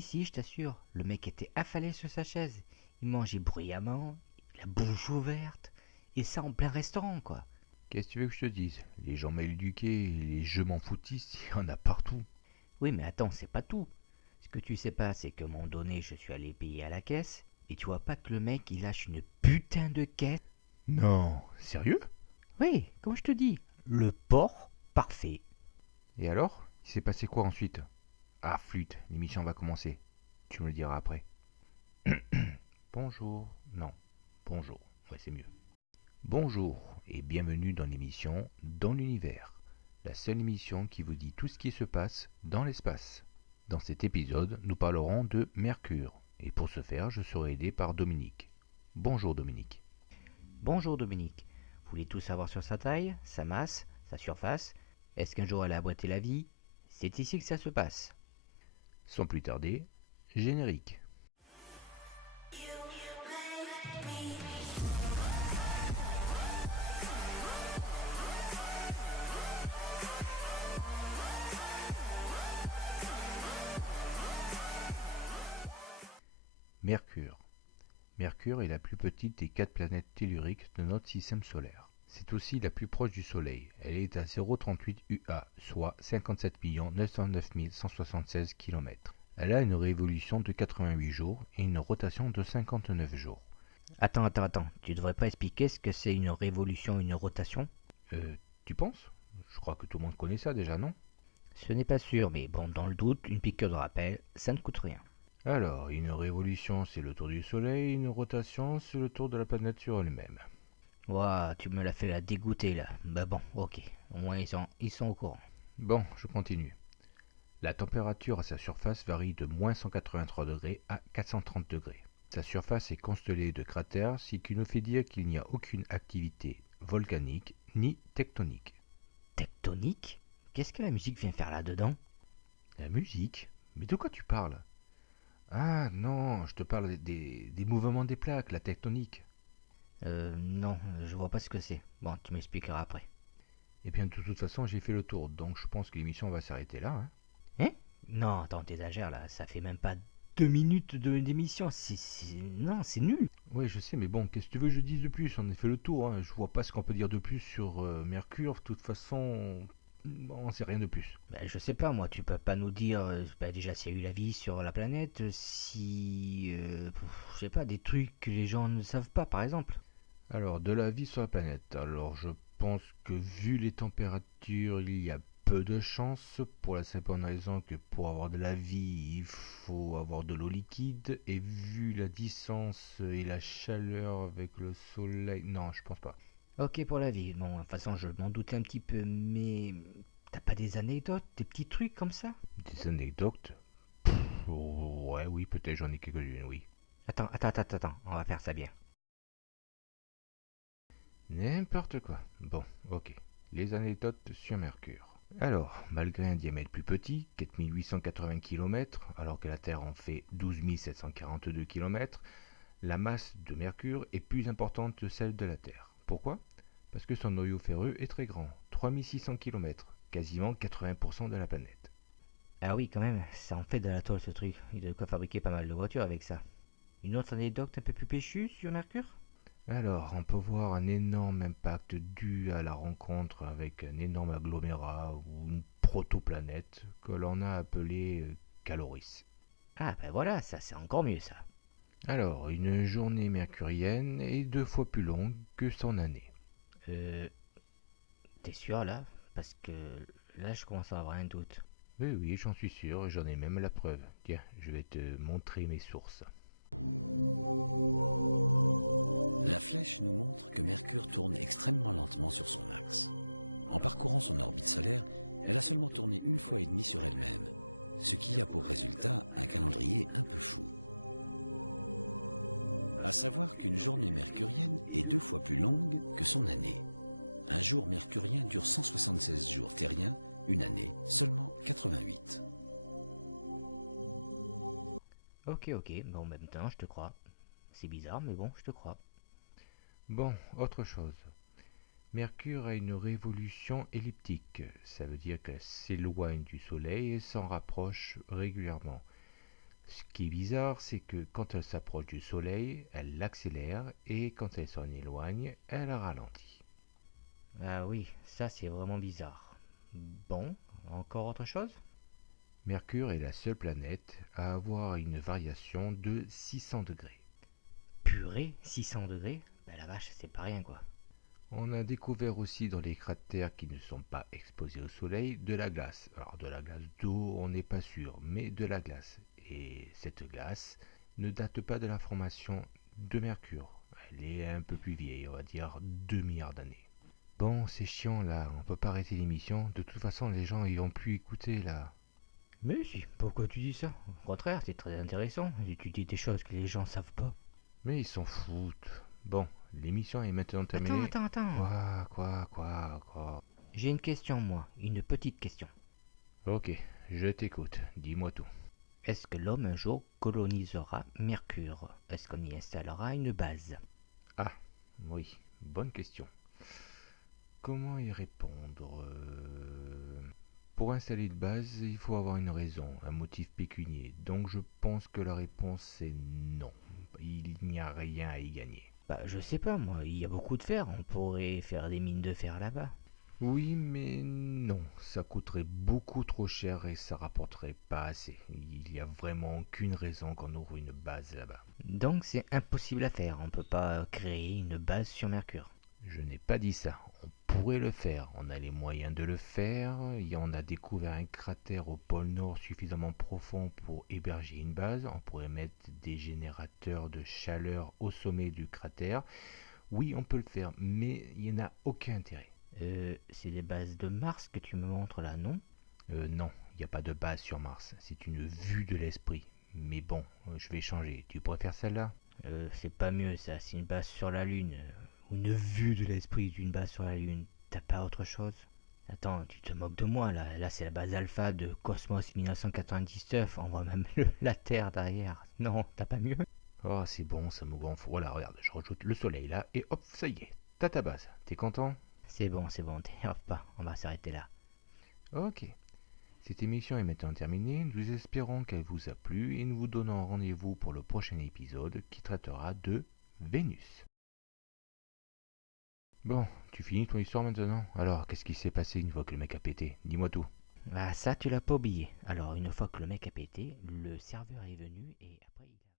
Si, je t'assure, le mec était affalé sur sa chaise. Il mangeait bruyamment, la bouche ouverte, et ça en plein restaurant, quoi. Qu'est-ce que tu veux que je te dise? Les gens mal éduqués, les je m'en foutistes, il y en a partout. Oui, mais attends, c'est pas tout. Ce que tu sais pas, c'est qu'à un moment donné, je suis allé payer à la caisse, et tu vois pas que le mec, il lâche une putain de caisse. Non, sérieux? Oui, comme je te dis, le porc parfait. Et alors? Il s'est passé quoi ensuite? Ah, flûte, l'émission va commencer. Tu me le diras après. Bonjour. Non, bonjour. Ouais, c'est mieux. Bonjour et bienvenue dans l'émission Dans l'univers, la seule émission qui vous dit tout ce qui se passe dans l'espace. Dans cet épisode, nous parlerons de Mercure, et pour ce faire, je serai aidé par Dominique. Bonjour Dominique. Bonjour Dominique. Vous voulez tout savoir sur sa taille, sa masse, sa surface? Est-ce qu'un jour elle a abrité la vie? C'est ici que ça se passe. Sans plus tarder, générique. Mercure. Mercure est la plus petite des 4 planètes telluriques de notre système solaire. C'est aussi la plus proche du Soleil. Elle est à 0,38 UA, soit 57 909 176 km. Elle a une révolution de 88 jours et une rotation de 59 jours. Attends. Tu devrais pas expliquer ce que c'est une révolution, une rotation? Tu penses? Je crois que tout le monde connaît ça déjà, non? Ce n'est pas sûr, mais bon, dans le doute, une piqûre de rappel, ça ne coûte rien. Alors, une révolution, c'est le tour du Soleil, une rotation, c'est le tour de la planète sur elle-même. Ouah, tu me l'as fait la dégoûter là. Bah bon, ok. Au moins ils sont au courant. Bon, je continue. La température à sa surface varie de moins 183 degrés à 430 degrés. Sa surface est constellée de cratères, ce qui nous fait dire qu'il n'y a aucune activité volcanique ni tectonique. Tectonique? Qu'est-ce que la musique vient faire là-dedans? La musique? Mais de quoi tu parles? Ah non, je te parle des mouvements des plaques, la tectonique. Non, je vois pas ce que c'est. Bon, tu m'expliqueras après. Eh bien, de toute façon, j'ai fait le tour, donc je pense que l'émission va s'arrêter là. Hein. Hein? Non, attends, t'exagères là. Ça fait même pas 2 minutes d'émission. Non, c'est nul. Oui, je sais, mais bon, qu'est-ce que tu veux que je dise de plus? On a fait le tour, hein. Je vois pas ce qu'on peut dire de plus sur Mercure. De toute façon, on sait rien de plus. Bah, je sais pas, moi, tu peux pas nous dire bah, déjà s'il y a eu la vie sur la planète, si. Je sais pas, des trucs que les gens ne savent pas, par exemple. Alors, de la vie sur la planète. Alors, je pense que vu les températures, il y a peu de chances pour la simple bonne raison que pour avoir de la vie, il faut avoir de l'eau liquide. Et vu la distance et la chaleur avec le soleil, non, je pense pas. Ok pour la vie. Bon, de toute façon, je m'en doutais un petit peu, mais. T'as pas des anecdotes, des petits trucs comme ça? Des anecdotes? Ouais, oui, peut-être j'en ai quelques-unes, oui. Attends, on va faire ça bien. N'importe quoi. Bon, ok. Les anecdotes sur Mercure. Alors, malgré un diamètre plus petit, 4880 km, alors que la Terre en fait 12 742 km, la masse de Mercure est plus importante que celle de la Terre. Pourquoi? Parce que son noyau ferreux est très grand, 3600 km, quasiment 80% de la planète. Ah oui, quand même, ça en fait de la tôle ce truc. Il doit de quoi fabriquer pas mal de voitures avec ça. Une autre anecdote un peu plus péchue sur Mercure? Alors, on peut voir un énorme impact dû à la rencontre avec un énorme agglomérat ou une protoplanète que l'on a appelé Caloris. Ah ben voilà, ça c'est encore mieux ça. Alors, une journée mercurienne est 2 fois plus longue que son année. Euh, T'es sûr là? Parce que là je commence à avoir un doute. Oui, j'en suis sûr, j'en ai même la preuve. Tiens, je vais te montrer mes sources. La flèche nous montre que Mercure tourne extrêmement lentement sur son axe. En parcourant son orbite solaire, elle a seulement tourné 1 fois et demie sur elle-même, ce qui a pour résultat un calendrier un peu flou. À savoir qu'une journée mercurienne est 2 fois plus longue que son année. Un jour mercurien dure 176 jours terriens, une année seulement 88. Ok, bon maintenant je te crois. C'est bizarre, mais bon, je te crois. Bon, autre chose. Mercure a une révolution elliptique, ça veut dire qu'elle s'éloigne du Soleil et s'en rapproche régulièrement. Ce qui est bizarre, c'est que quand elle s'approche du Soleil, elle l'accélère et quand elle s'en éloigne, elle ralentit. Ah oui, ça c'est vraiment bizarre. Bon, encore autre chose? Mercure est la seule planète à avoir une variation de 600 degrés. Purée, 600 degrés? Bah la vache, c'est pas rien quoi. On a découvert aussi dans les cratères qui ne sont pas exposés au Soleil de la glace. Alors de la glace d'eau, on n'est pas sûr, mais de la glace. Et cette glace ne date pas de la formation de Mercure. Elle est un peu plus vieille, on va dire 2 milliards d'années. Bon, c'est chiant là, on peut pas arrêter l'émission. De toute façon, les gens ils vont plus écouter là. Mais si, pourquoi tu dis ça? Au contraire, c'est très intéressant. Tu dis des choses que les gens savent pas. Mais ils s'en foutent. Bon, l'émission est maintenant Attends, terminée. attends, attends. Quoi? J'ai une question, moi. Une petite question. Ok, je t'écoute, dis-moi tout. Est-ce que l'homme un jour colonisera Mercure? Est-ce qu'on y installera une base? Ah, oui, bonne question. Comment y répondre Pour installer une base, il faut avoir une raison, un motif pécunier. Donc je pense que la réponse est non. Il n'y a rien à y gagner. Bah, je sais pas, moi. Il y a beaucoup de fer. On pourrait faire des mines de fer là-bas. Oui, mais non, ça coûterait beaucoup trop cher et ça rapporterait pas assez. Il n'y a vraiment aucune raison qu'on ouvre une base là-bas. Donc c'est impossible à faire. On peut pas créer une base sur Mercure. Je n'ai pas dit ça. On pourrait le faire. On a les moyens de le faire. Et on a découvert un cratère au pôle Nord suffisamment profond pour héberger une base. On pourrait mettre des générateurs de chaleur au sommet du cratère. Oui, on peut le faire, mais il n'y en a aucun intérêt. C'est des bases de Mars que tu me montres là, non? Non, il n'y a pas de base sur Mars. C'est une vue de l'esprit. Mais bon, je vais changer. Tu préfères celle-là? C'est pas mieux ça. C'est une base sur la Lune. Ou une vue de l'esprit d'une base sur la Lune. T'as pas autre chose? Attends, tu te moques de moi là. Là, c'est la base alpha de Cosmos 1999. On voit même la Terre derrière. Non, t'as pas mieux? Oh, c'est bon, ça me gonfle. Voilà, regarde, je rajoute le soleil là, et hop, ça y est, t'as ta base. T'es content? C'est bon, t'énerve pas. On va s'arrêter là. Ok. Cette émission est maintenant terminée. Nous espérons qu'elle vous a plu et nous vous donnons rendez-vous pour le prochain épisode qui traitera de Vénus. Bon, tu finis ton histoire maintenant? Alors, qu'est-ce qui s'est passé une fois que le mec a pété? Dis-moi tout. Ah, ça, tu l'as pas oublié. Alors, une fois que le mec a pété, le serveur est venu et après il...